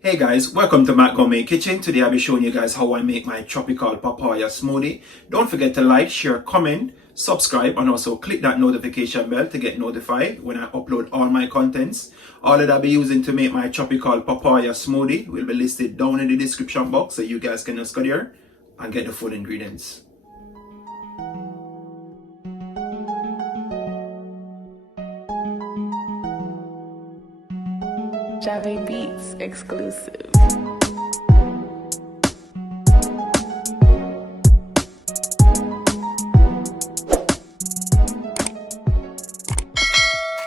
Hey guys, welcome to Matt Gourmet Kitchen. Today I'll be showing you guys how I make my tropical papaya smoothie. Don't forget to like, share, comment, subscribe, and also click that notification bell to get notified when I upload all my contents. All that I'll be using to make my tropical papaya smoothie will be listed down in the description box, so you guys can just go there and get the full ingredients. Java Beats exclusive.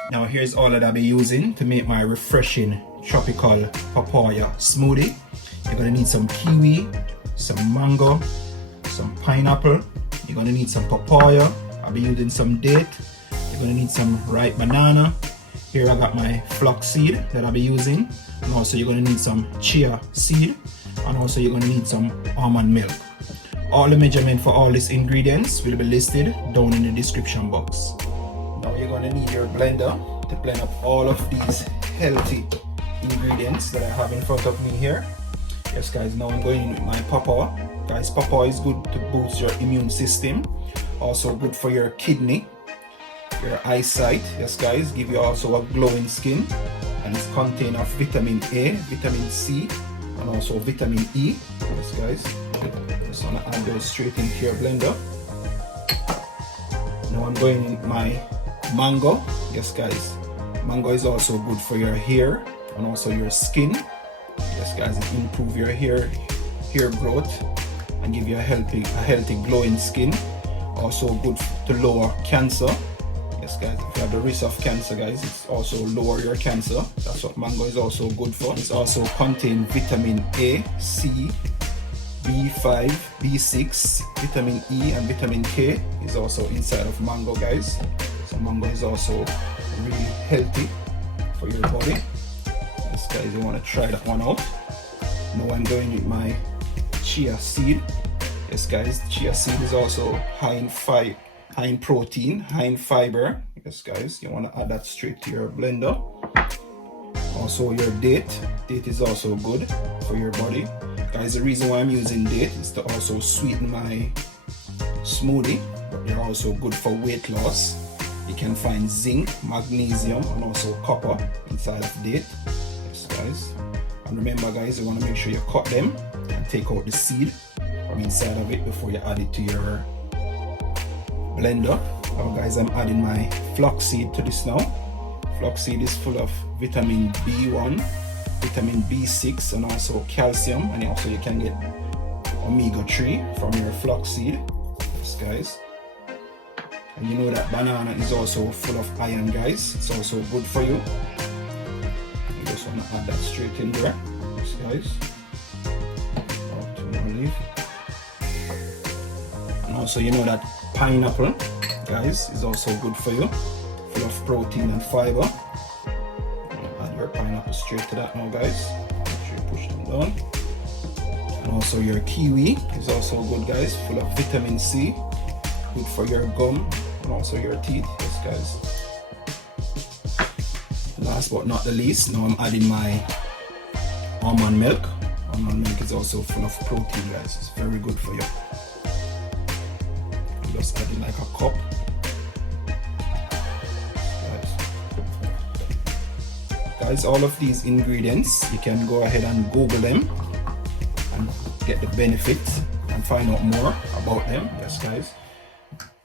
Now here's all that I'll be using to make my refreshing tropical papaya smoothie. You're gonna need some kiwi, some mango, some pineapple. You're gonna need some papaya. I'll be using some date. You're gonna need some ripe banana. Here I got my flaxseed that I'll be using, and also you're going to need some chia seed, and also you're going to need some almond milk. All the measurement for all these ingredients will be listed down in the description box. Now you're going to need your blender to blend up all of these healthy ingredients that I have in front of me here. Yes guys, now I'm going in with my papaya. Guys, papaya is good to boost your immune system, also good for your kidney, your eyesight. Yes guys, give you also a glowing skin, and it's contain of vitamin A, vitamin C, and also vitamin E. Yes guys, just want to add those straight into your blender. Now I'm going in my mango. Yes guys, mango is also good for your hair and also your skin. Yes guys, it improve your hair growth and give you a healthy glowing skin. Also good to lower cancer. Yes guys, if you have the risk of cancer guys, it's also lower your cancer. That's what mango is also good for. It's also contain vitamin A, C, B5, B6, vitamin E, and vitamin K is also inside of mango guys. So mango is also really healthy for your body. Yes guys, you want to try that one out. Now I'm going with my chia seed. Yes guys, chia seed is also high in protein, high in fiber. Yes guys, you want to add that straight to your blender. Also your date is also good for your body. Guys, the reason why I'm using date is to also sweeten my smoothie, but they're also good for weight loss. You can find zinc, magnesium, and also copper inside of date. Yes guys, and remember guys, you want to make sure you cut them and take out the seed from inside of it before you add it to your blender. Now guys, I'm adding my flaxseed to this now. Flaxseed is full of vitamin B1, vitamin B6, and also calcium, and also you can get omega-3 from your flaxseed. Yes guys, and you know that banana is also full of iron guys. It's also good for you. You just want to add that straight in there. Yes guys, and also you know that pineapple guys is also good for you, full of protein and fiber. Add your pineapple straight to that now guys. Make sure you push them down. And also your kiwi is also good guys, full of vitamin C, good for your gum and also your teeth. Yes guys, last but not the least, now I'm adding my almond milk. Almond milk is also full of protein guys, it's very good for you. Just add in like a cup. Guys, all of these ingredients, you can go ahead and Google them and get the benefits and find out more about them. Yes guys,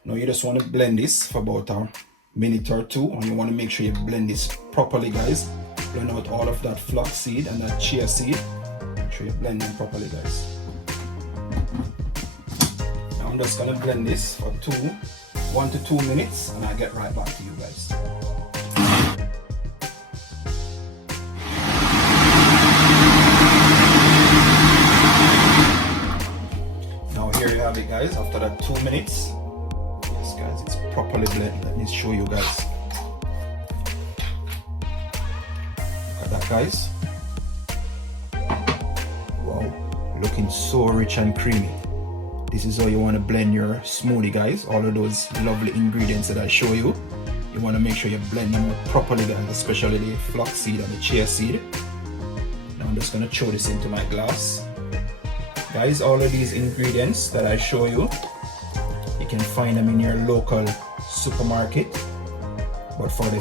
now you just want to blend this for about a minute or two, and you want to make sure you blend this properly guys. Blend out all of that flaxseed and that chia seed. Make sure you blend them properly guys. I'm just gonna blend this for 1 to 2 minutes, and I'll get right back to you guys. Now here you have it guys, after that 2 minutes. Yes guys, it's properly blended. Let me show you guys. Look at that guys. Wow, looking so rich and creamy. This is how you want to blend your smoothie guys. All of those lovely ingredients that I show you, you want to make sure you blend them properly guys, especially the flaxseed and the chia seed. Now just gonna throw this into my glass. Guys, all of these ingredients that I show you, you can find them in your local supermarket. But for the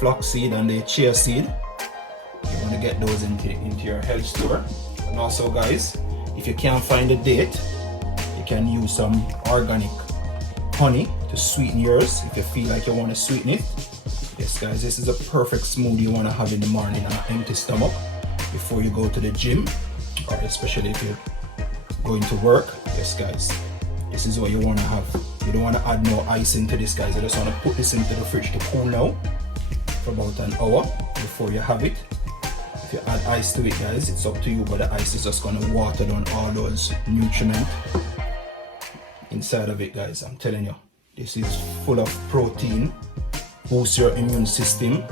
flaxseed and the chia seed, you want to get those into your health store. And also guys, if you can't find a date, you can use some organic honey to sweeten yours if you feel like you want to sweeten it. Yes guys, this is a perfect smoothie you want to have in the morning on an empty stomach before you go to the gym, or especially if you're going to work. Yes guys, this is what you want to have. You don't want to add no ice into this guys. You just want to put this into the fridge to cool now for about an hour before you have it. If you add ice to it guys, it's up to you, but the ice is just going to water down all those nutrients inside of it guys. I'm telling you, this is full of protein, boosts your immune system,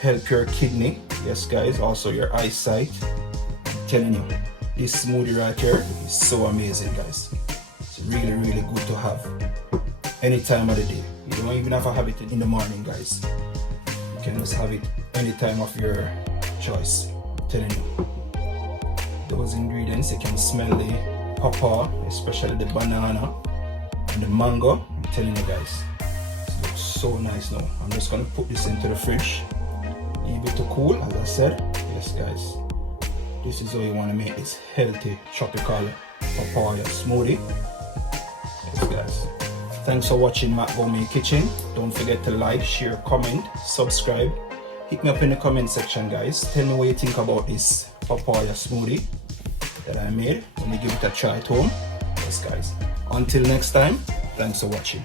help your kidney. Yes guys, also your eyesight. I'm telling you, this smoothie right here is so amazing guys. It's really good to have any time of the day. You don't even have to have it in the morning guys. You can just have it any time of your choice. I'm telling you, those ingredients, you can smell the papaya, especially the banana and the mango. I'm telling you guys, it looks so nice now. I'm just gonna put this into the fridge, leave it to cool as I said. Yes guys, this is how you want to make this healthy tropical papaya smoothie. Yes guys, thanks for watching Matt Gourmet Kitchen. Don't forget to like, share, comment, subscribe. Hit me up in the comment section guys. Tell me what you think about this papaya smoothie that I made when you give it a try at home. Yes guys, until next time, thanks for watching.